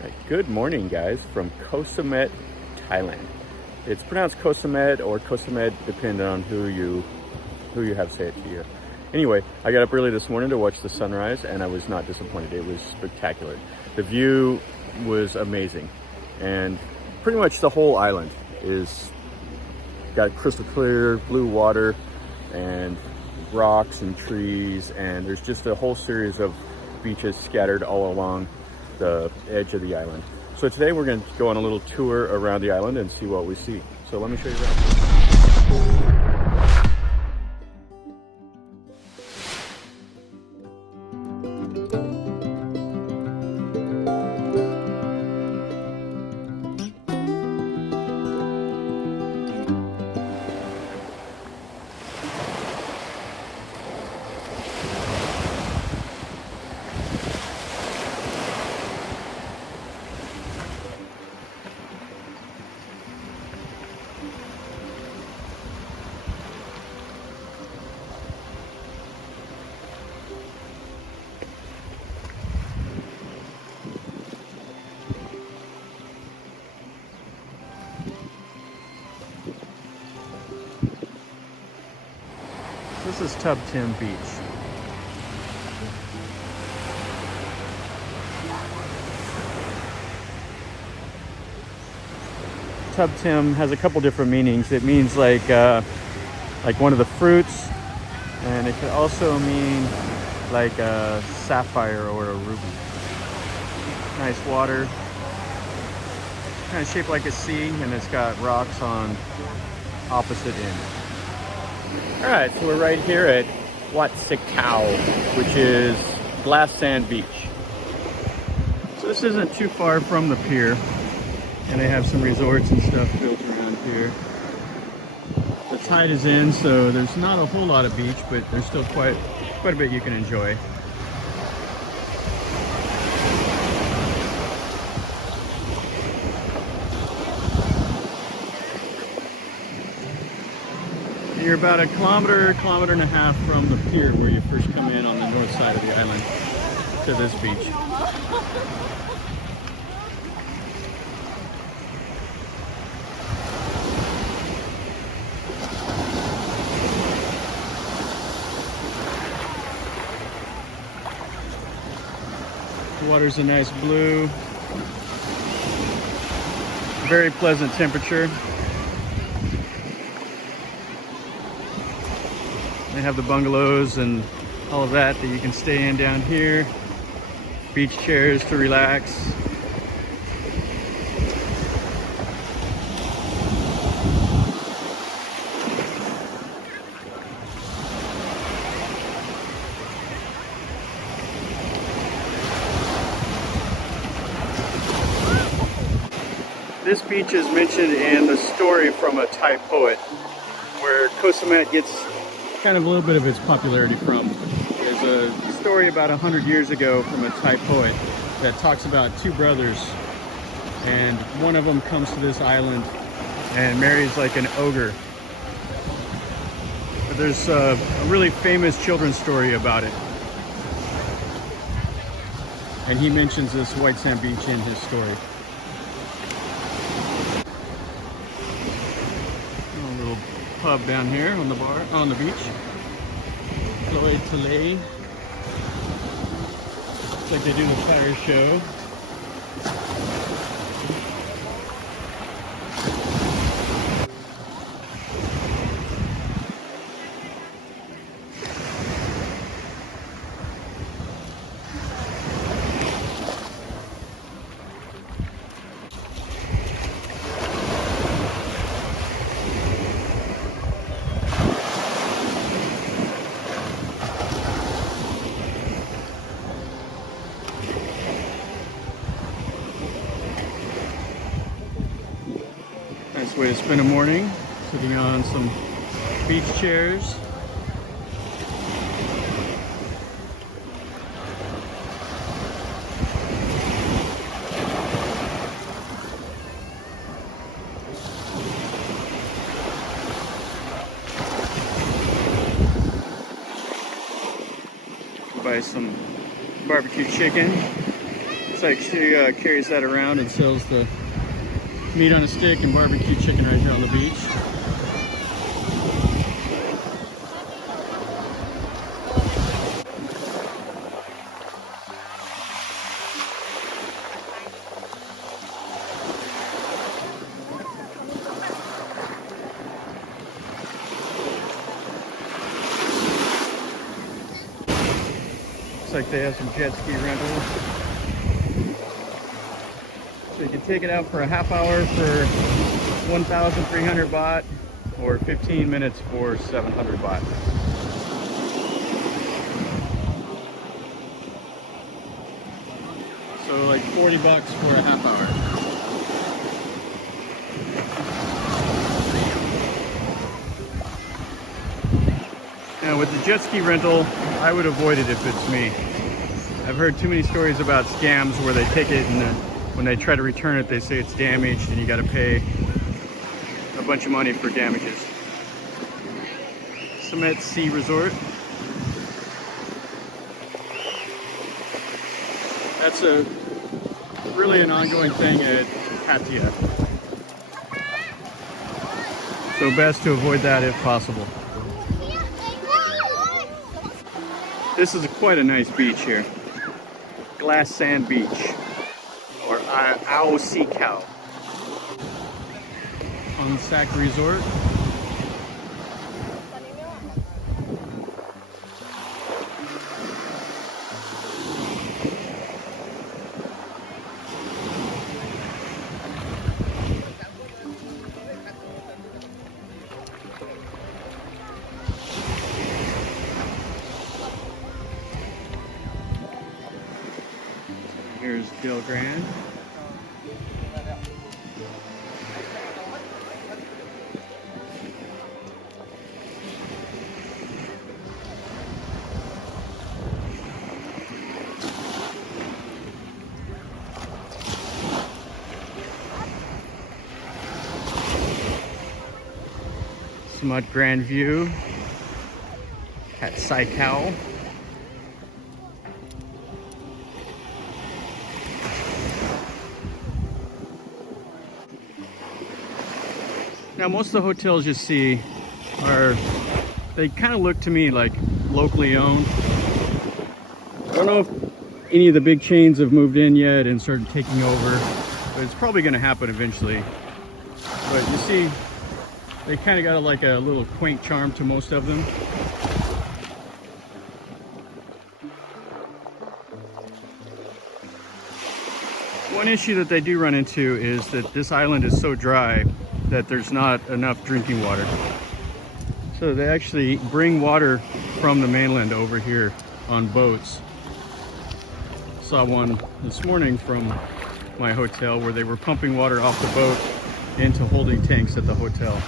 Right, good morning, guys, from Koh Samet, Thailand. It's pronounced Koh Samet or Koh Samet, depending on who you have say it to you. Anyway, I got up early this morning to watch the sunrise, and I was not disappointed. It was spectacular. The view was amazing, and pretty much the whole island is got crystal clear blue water and rocks and trees, and there's just a whole series of beaches scattered all along the edge of the island. So today we're going to go on a little tour around the island and see what we see. So let me show you around. This is Tien Beach. Tien has a couple different meanings. It means like one of the fruits, and it could also mean like a sapphire or a ruby. Nice water, kind of shaped like a C, and it's got rocks on opposite ends. All right, so we're right here at Hat Sai Kaew, which is glass sand beach. So this isn't too far from the pier, and they have some resorts and stuff built around here. The tide is in, so there's not a whole lot of beach, but there's still quite a bit you can enjoy. You're about a kilometer and a half from the pier where you first come in on the north side of the island to this beach. The water's a nice blue, very pleasant temperature. They have the bungalows and all of that you can stay in down here. Beach chairs to relax. This beach is mentioned in the story from a Thai poet, where Koh Samet gets kind of a little bit of its popularity from. There's a story about 100 years ago from a Thai poet that talks about two brothers, and one of them comes to this island and marries like an ogre. But there's a really famous children's story about it, and he mentions this white sand beach in his story. A little pub down here on the beach. Chloe Tele. Looks like they do the fire show. Nice way to spend a morning, sitting on some beach chairs. Buy some barbecue chicken, Looks like she carries that around and sells the meat on a stick and barbecue chicken right here on the beach. Looks like they have some jet ski rentals. So you can take it out for a half hour for 1,300 baht or 15 minutes for 700 baht. So like 40 bucks for a half hour. Now with the jet ski rental, I would avoid it if it's me. I've heard too many stories about scams where they take it and when they try to return it, they say it's damaged and you got to pay a bunch of money for damages. Samet Sea Resort. That's really an ongoing thing at Hat Sai. So best to avoid that if possible. This is quite a nice beach here. Glass Sand Beach, or Hat Sai Kaew. On the Sac Resort. Here's Del Grand. Smut Grand View. Hat Sai Kaew. Now most of the hotels you see they kind of look to me like locally owned. I don't know if any of the big chains have moved in yet and started taking over, but it's probably going to happen eventually. But you see, they kind of got like a little quaint charm to most of them. One issue that they do run into is that this island is so dry that there's not enough drinking water. So they actually bring water from the mainland over here on boats. Saw one this morning from my hotel where they were pumping water off the boat into holding tanks at the hotel.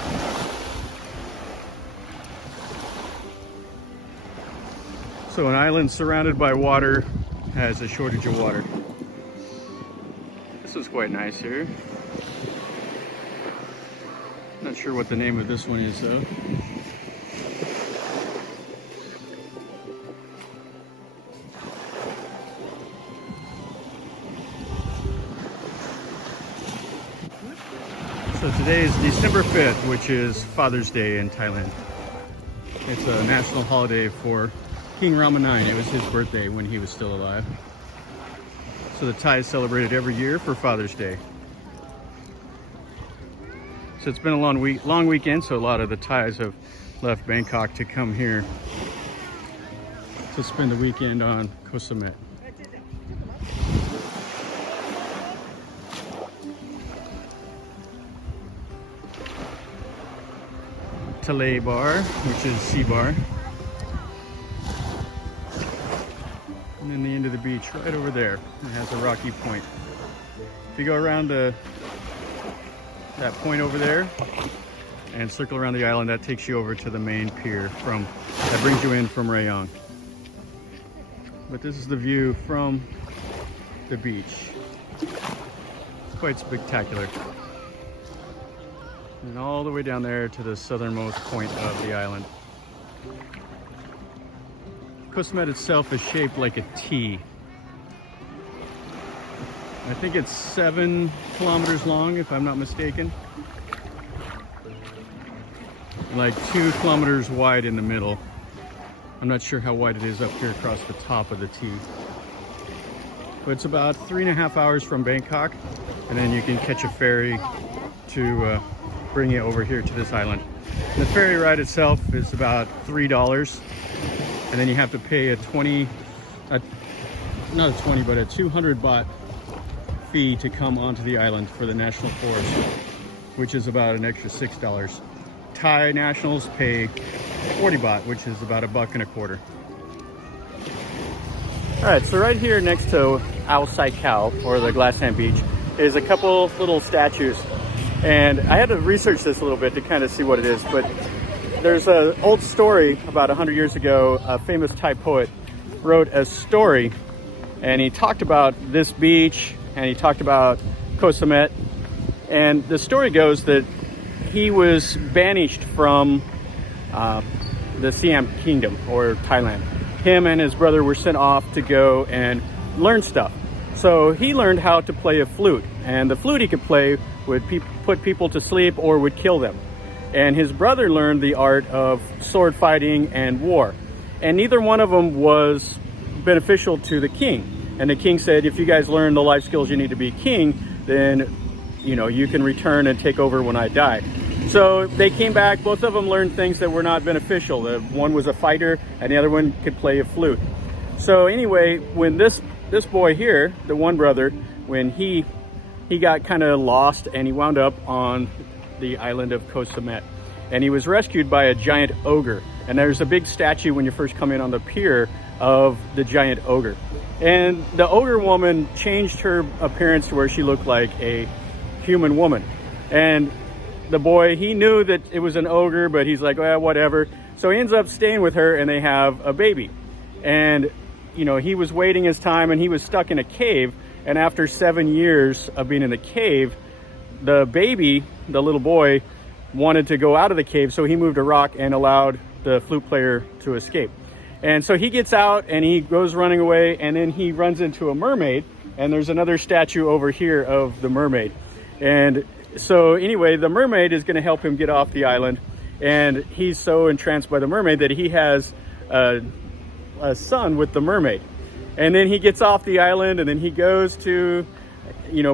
So an island surrounded by water has a shortage of water. This was quite nice here. Not sure what the name of this one is though. So today is December 5th, which is Father's Day in Thailand. It's a national holiday for King Rama IX. It was his birthday when he was still alive. So the Thais celebrate it every year for Father's Day. So it's been a long weekend, so a lot of the Thais have left Bangkok to come here to spend the weekend on Koh Samet. Talay Bar, which is Sea Bar. And then the end of the beach right over there. It has a rocky point. If you go around that point over there and circle around the island, that takes you over to the main pier that brings you in from Rayong. But this is the view from the beach. It's quite spectacular. And all the way down there to the southernmost point of the island. Koh Samet itself is shaped like a T. I think it's 7 kilometers long, if I'm not mistaken. Like 2 kilometers wide in the middle. I'm not sure how wide it is up here across the top of the T. But it's about 3.5 hours from Bangkok, and then you can catch a ferry to bring you over here to this island. And the ferry ride itself is about $3, and then you have to pay a 200 baht fee to come onto the island for the national forest, which is about an extra $6. Thai nationals pay 40 baht, which is about $1.25. All right, so right here next to Hat Sai Kaew, or the glass sand beach, is a couple little statues. And I had to research this a little bit to kind of see what it is, but there's an old story about 100 years ago. A famous Thai poet wrote a story, and he talked about this beach, and he talked about Koh Samet. And the story goes that he was banished from the Siam Kingdom, or Thailand. Him and his brother were sent off to go and learn stuff. So he learned how to play a flute, and the flute he could play would put people to sleep or would kill them. And his brother learned the art of sword fighting and war. And neither one of them was beneficial to the king. And the king said, if you guys learn the life skills you need to be king, then you can return and take over when I die. So they came back, both of them learned things that were not beneficial. The one was a fighter and the other one could play a flute. So anyway, when this boy here, the one brother, when he got kind of lost and he wound up on the island of Koh Samet, and he was rescued by a giant ogre. And there's a big statue when you first come in on the pier of the giant ogre. And the ogre woman changed her appearance to where she looked like a human woman. And the boy, he knew that it was an ogre, but he's like, well, whatever. So he ends up staying with her, and they have a baby. And he was waiting his time, and he was stuck in a cave. And after 7 years of being in the cave, the baby, the little boy, wanted to go out of the cave, so he moved a rock and allowed the flute player to escape. And so he gets out and he goes running away, and then he runs into a mermaid, and there's another statue over here of the mermaid. And so anyway, the mermaid is going to help him get off the island, and he's so entranced by the mermaid that he has a son with the mermaid. And then he gets off the island, and then he goes to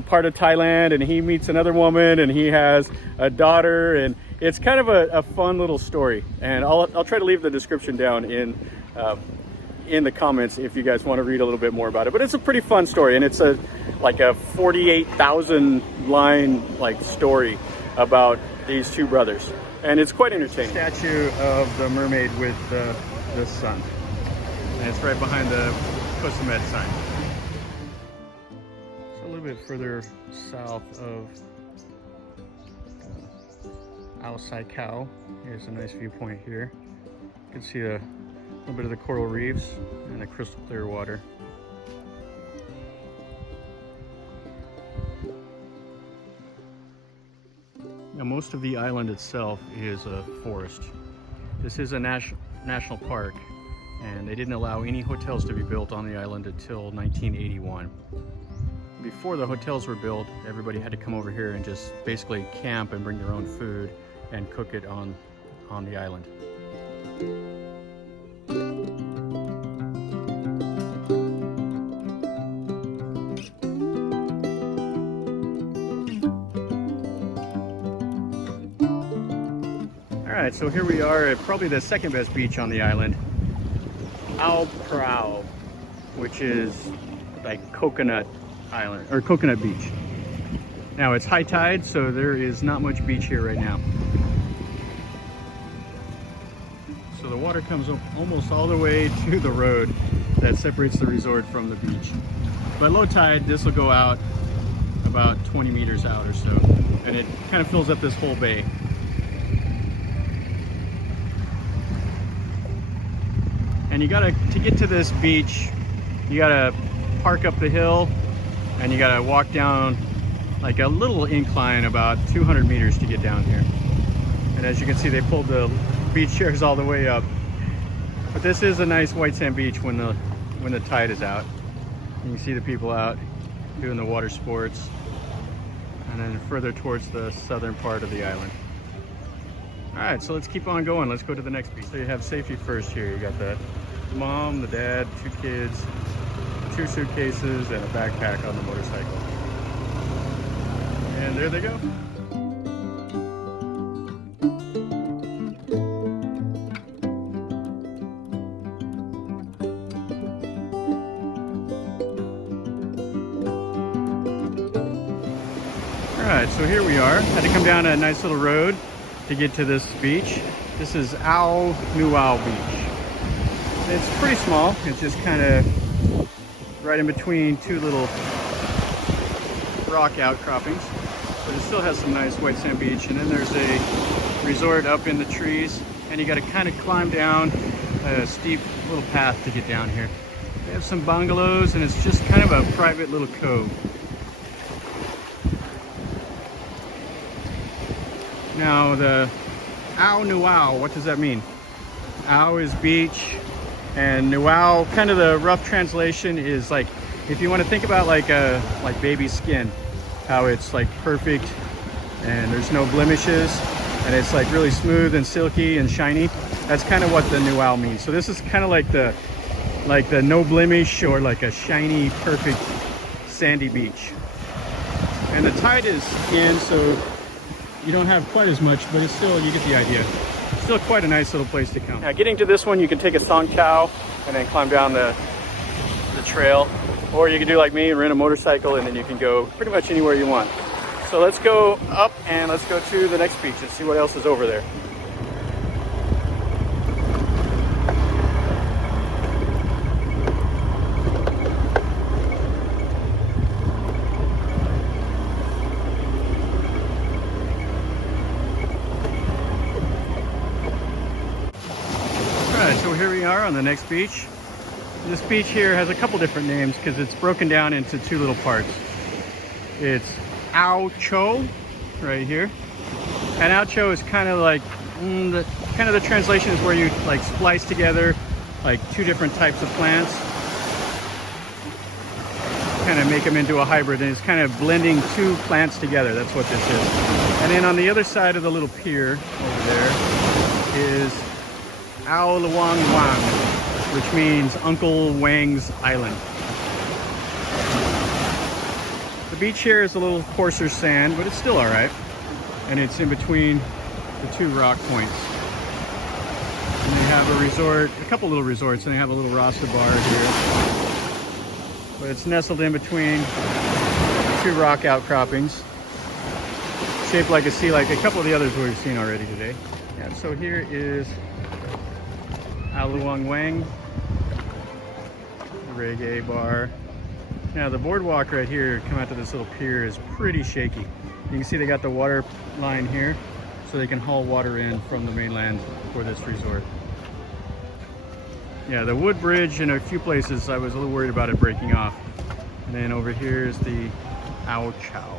part of Thailand, and he meets another woman, and he has a daughter, and it's kind of a fun little story. And I'll try to leave the description down in the comments if you guys want to read a little bit more about it. But it's a pretty fun story, and it's a 48,000 line story about these two brothers, and it's quite entertaining. Statue of the mermaid with the sun, and it's right behind the Koh Samet sign. A little bit further south of Hat Sai Kaew. Here's a nice viewpoint here. You can see a little bit of the coral reefs and the crystal clear water. Now, most of the island itself is a forest. This is a national park, and they didn't allow any hotels to be built on the island until 1981. Before the hotels were built, everybody had to come over here and just basically camp and bring their own food and cook it on the island. All right, so here we are at probably the second best beach on the island, Ao Prao, which is like Coconut Island, or Coconut Beach. Now it's high tide, so there is not much beach here right now. So the water comes up almost all the way to the road that separates the resort from the beach. But low tide, this will go out about 20 meters out or so, and it kind of fills up this whole bay. And to get to this beach, you gotta park up the hill, and you gotta walk down like a little incline about 200 meters to get down here. And as you can see, they pulled the beach chairs all the way up. But this is a nice white sand beach when the tide is out. You can see the people out doing the water sports. And then further towards the southern part of the island. All right, so let's keep on going. Let's go to the next beach. So you have safety first here. You got the mom, the dad, 2 kids, 2 suitcases, and a backpack on the motorcycle. And there they go. Alright, so here we are. Had to come down a nice little road to get to this beach. This is Ao Nuao Beach. It's pretty small. It's just kind of right in between 2 little rock outcroppings. But it still has some nice white sand beach. And then there's a resort up in the trees. And you got to kind of climb down a steep little path to get down here. They have some bungalows and it's just kind of a private little cove. Now the Ao Nuao, what does that mean? Ao is beach, and Nuao, kind of the rough translation is like, if you want to think about like baby skin, how it's like perfect and there's no blemishes and it's like really smooth and silky and shiny. That's kind of what the Nuao means. So this is kind of like the no blemish or like a shiny, perfect sandy beach. And the tide is in, so you don't have quite as much, but it's still, you get the idea. Still quite a nice little place to come. Now getting to this one, you can take a song chow and then climb down the trail. Or you can do like me and rent a motorcycle and then you can go pretty much anywhere you want. So let's go up and let's go to the next beach and see what else is over there. So here we are on the next beach. This beach here has a couple different names because it's broken down into 2 little parts. It's Ao Cho right here, and Ao Cho is kind of like the translation is where you like splice together like 2 different types of plants, kind of make them into a hybrid, and it's kind of blending 2 plants together. That's what this is. And then on the other side of the little pier over there is Ao Luang Wang, which means Uncle Wang's Island. The beach here is a little coarser sand, but it's still all right. And it's in between the 2 rock points. And they have a resort, a couple little resorts, and they have a little Rasta bar here. But it's nestled in between 2 rock outcroppings, shaped like a sea, like a couple of the others we've seen already today. Yeah, so here is Ao Luang Wang, the reggae bar. Now the boardwalk right here, come out to this little pier, is pretty shaky. You can see they got the water line here, so they can haul water in from the mainland for this resort. Yeah, the wood bridge in a few places, I was a little worried about it breaking off. And then over here is the Ao Chow.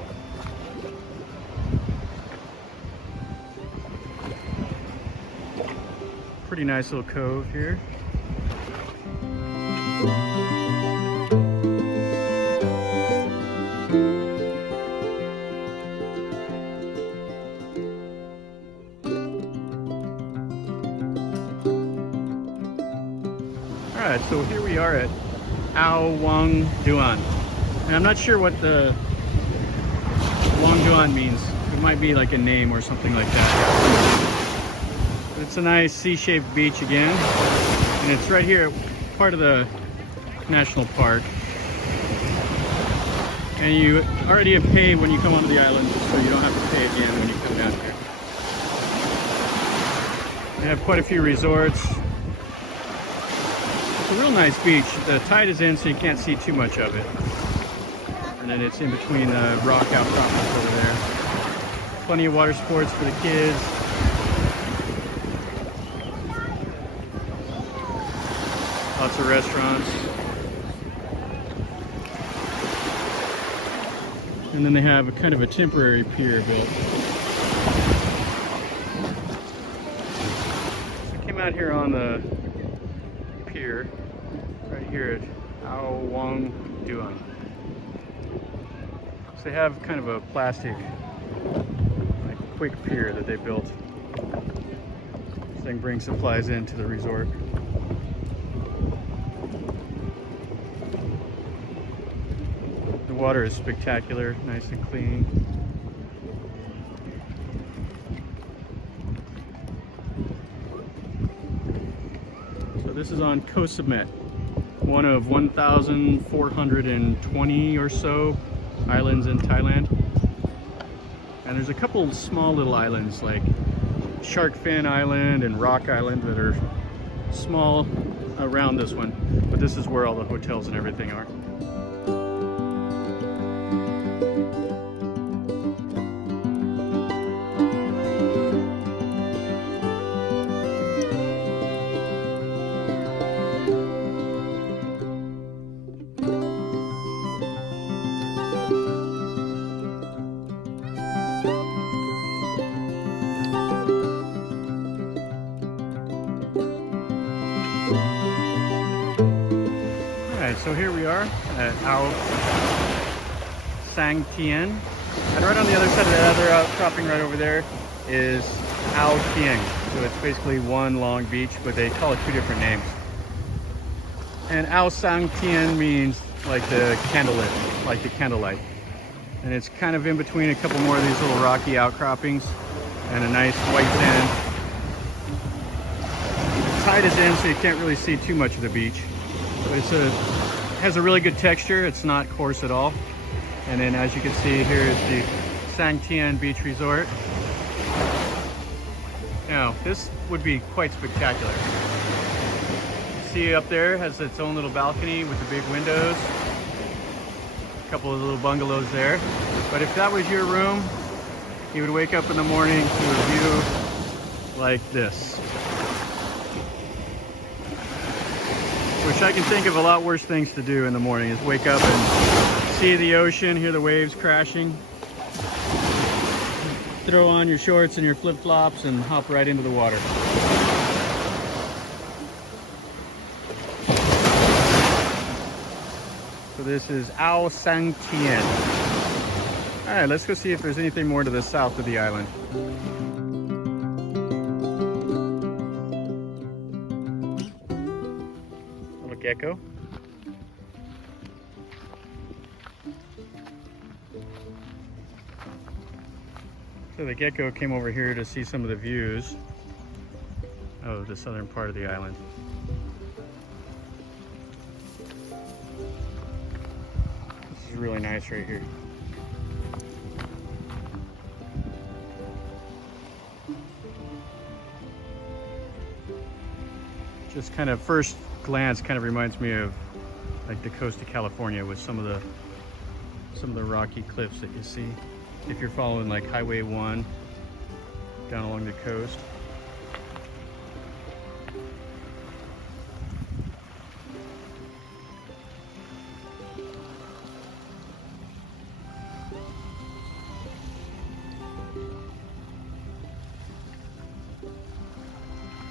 Pretty nice little cove here. Alright, so here we are at Ao Wong Duan. And I'm not sure what the Wong Duan means. It might be like a name or something like that. It's a nice C-shaped beach again, and it's right here at part of the national park. And you already have paid when you come onto the island, so you don't have to pay again when you come down here. They have quite a few resorts. It's a real nice beach. The tide is in, so you can't see too much of it. And then it's in between the rock outcroppings over there. Plenty of water sports for the kids. Lots of restaurants. And then they have a kind of a temporary pier built. So I came out here on the pier, right here at Ao Wong Duan. they have kind of a plastic, like, quick pier that they built. So they can bring supplies into the resort. The water is spectacular, nice and clean. So this is on Koh Samet, one of 1,420 or so islands in Thailand. And there's a couple small little islands like Shark Fin Island and Rock Island that are small around this one, but this is where all the hotels and everything are. So here we are at Ao Sang Tien, and right on the other side of the other outcropping right over there is Ao Tien. So it's basically one long beach, but they call it two different names. And Ao Sang Tien means like the candlelit, like the candlelight. And it's kind of in between a couple more of these little rocky outcroppings and a nice white sand. The tide is in, so you can't really see too much of the beach. But it has a really good texture. It's not coarse at all. And then as you can see, here is the Sang Tien Beach Resort. Now, this would be quite spectacular. See up there has its own little balcony with the big windows. A couple of little bungalows there. But if that was your room, you would wake up in the morning to a view like this. Which I can think of a lot worse things to do in the morning, is wake up and see the ocean, hear the waves crashing, throw on your shorts and your flip-flops and hop right into the water. So this is Ao Sang Tien. All right, let's go see if there's anything more to the south of the island. Gecko. So the gecko came over here to see some of the views of the southern part of the island. This is really nice right here. Just kind of first glance kind of reminds me of like the coast of California with some of the rocky cliffs that you see if you're following like Highway 1 down along the coast.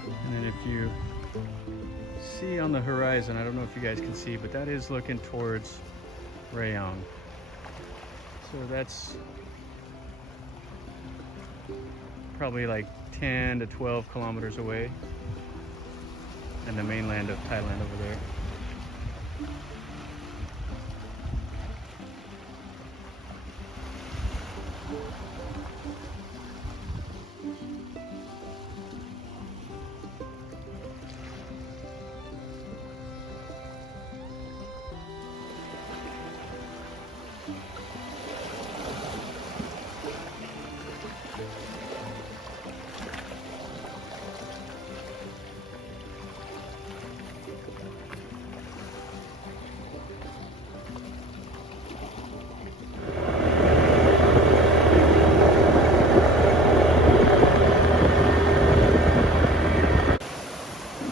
And then if you see on the horizon, I don't know if you guys can see, but that is looking towards Rayong. So that's probably like 10 to 12 kilometers away, and the mainland of Thailand over there.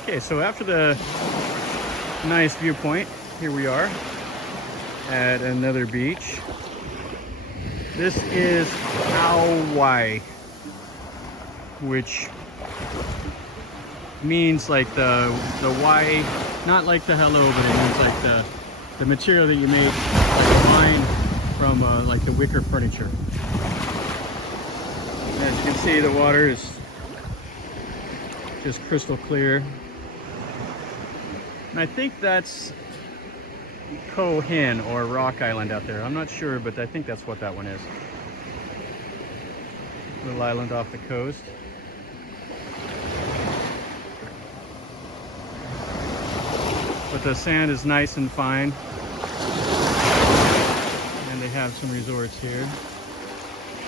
Okay, so after the nice viewpoint, here we are at another beach. This is Ao Wai, which means like the why, not like the hello, but it means like the material that you make like a line from like the wicker furniture. As you can see, the water is just crystal clear. And I think that's Koh Hin, or Rock Island out there. I'm not sure, but I think that's what that one is. Little island off the coast. But the sand is nice and fine. And they have some resorts here.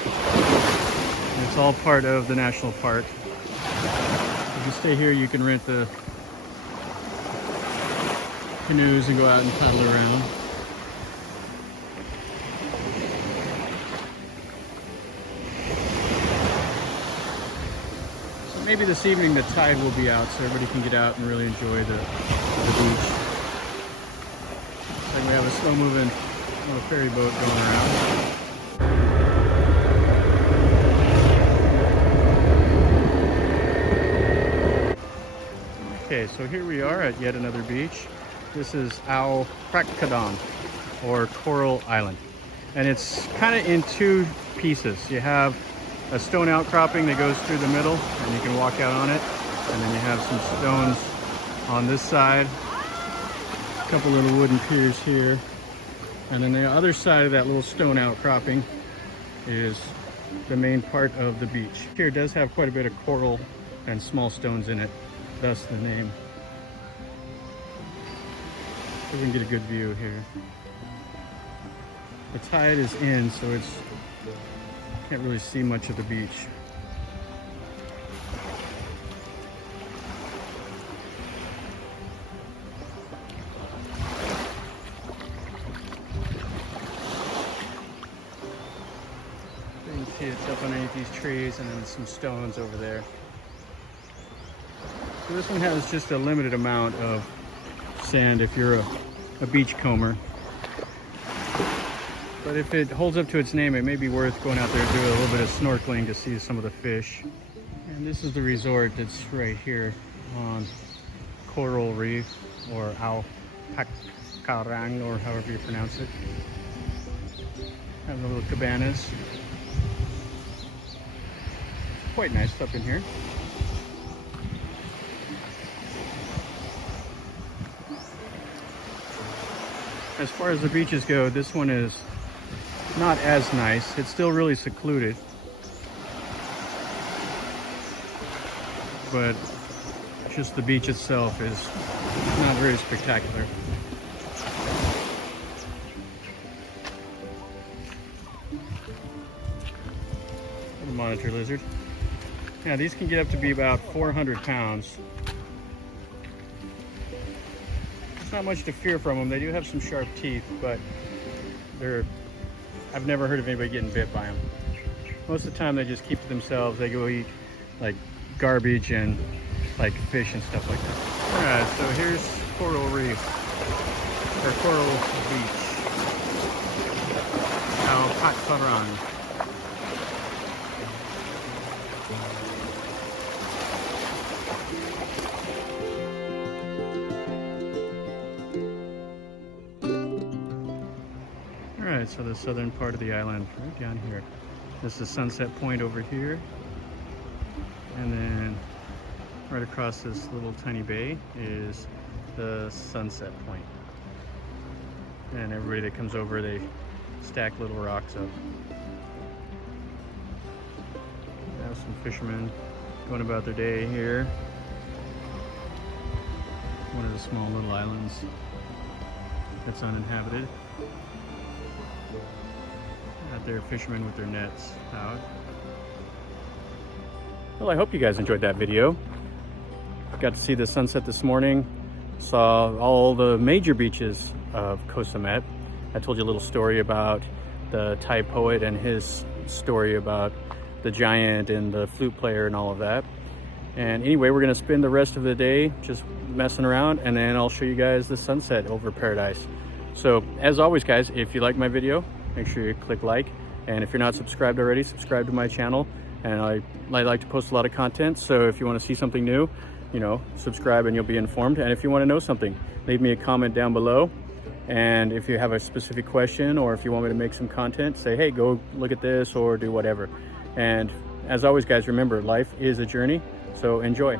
And it's all part of the national park. If you stay here, you can rent the canoes and go out and paddle around. So maybe this evening the tide will be out so everybody can get out and really enjoy the beach. Looks like we have a slow-moving little ferry boat going around. Okay, so here we are at yet another beach. This is Ao Prakadong, or Coral Island. And it's kind of in two pieces. You have a stone outcropping that goes through the middle, and you can walk out on it. And then you have some stones on this side. A couple little wooden piers here. And then the other side of that little stone outcropping is the main part of the beach. Here does have quite a bit of coral and small stones in it. Thus the name. So we can get a good view here. The tide is in, so it's can't really see much of the beach. You can see it's up underneath these trees and then some stones over there. So this one has just a limited amount of sand if you're a beachcomber. But if it holds up to its name, it may be worth going out there and doing a little bit of snorkeling to see some of the fish. And this is the resort that's right here on Coral Reef, or Ao Pakadong, or however you pronounce it. Having a little cabanas. Quite nice up in here. As far as the beaches go, this one is not as nice. It's still really secluded. But just the beach itself is not very spectacular. Little monitor lizard. Yeah, these can get up to be about 400 pounds. Not much to fear from them. They do have some sharp teeth, but I've never heard of anybody getting bit by them. Most of the time they just keep to themselves. They go eat like garbage and like fish and stuff like that. Alright, so here's Coral Reef, or Coral Beach. Ao Pakadong. Alright, so the southern part of the island, right down here. This is Sunset Point over here. And then right across this little tiny bay is the Sunset Point. And everybody that comes over, they stack little rocks up. Have some fishermen going about their day here. One of the small little islands that's uninhabited. Out there, fishermen with their nets out. Well, I hope you guys enjoyed that video. Got to see the sunset this morning. Saw all the major beaches of Koh Samet. I told you a little story about the Thai poet and his story about the giant and the flute player and all of that. And anyway, we're gonna spend the rest of the day just messing around, and then I'll show you guys the sunset over Paradise. So as always guys, if you like my video, make sure you click like, and if you're not subscribed already, subscribe to my channel. And I like to post a lot of content, so if you want to see something new, you know, subscribe and you'll be informed. And if you want to know something, leave me a comment down below, And if you have a specific question, or if you want me to make some content, say, hey, go look at this or do whatever. And as always, guys, remember, life is a journey, so enjoy.